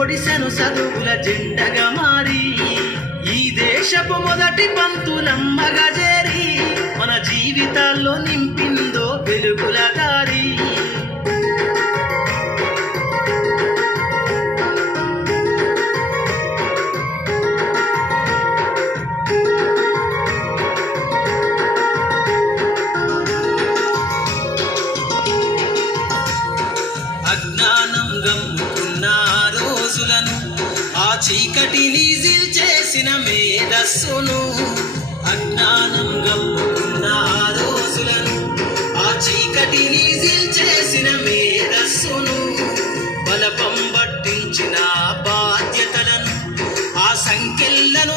ఒడిశను చదువుల జెండగా మారి ఈ దేశపు మొదటి పంతులమ్మగా చేరి మన జీవితాల్లో నింపి చీకటిని చేసిన మేధస్సును అజ్ఞానం గప్పుకున్న ఆ రోజులను ఆ చీకటిని చేసిన మేధస్సును బలపం పట్టించిన బాధ్యతలను ఆ సంఖ్యలను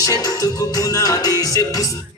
భవిష్యత్తుకు పునాది పుస్తకం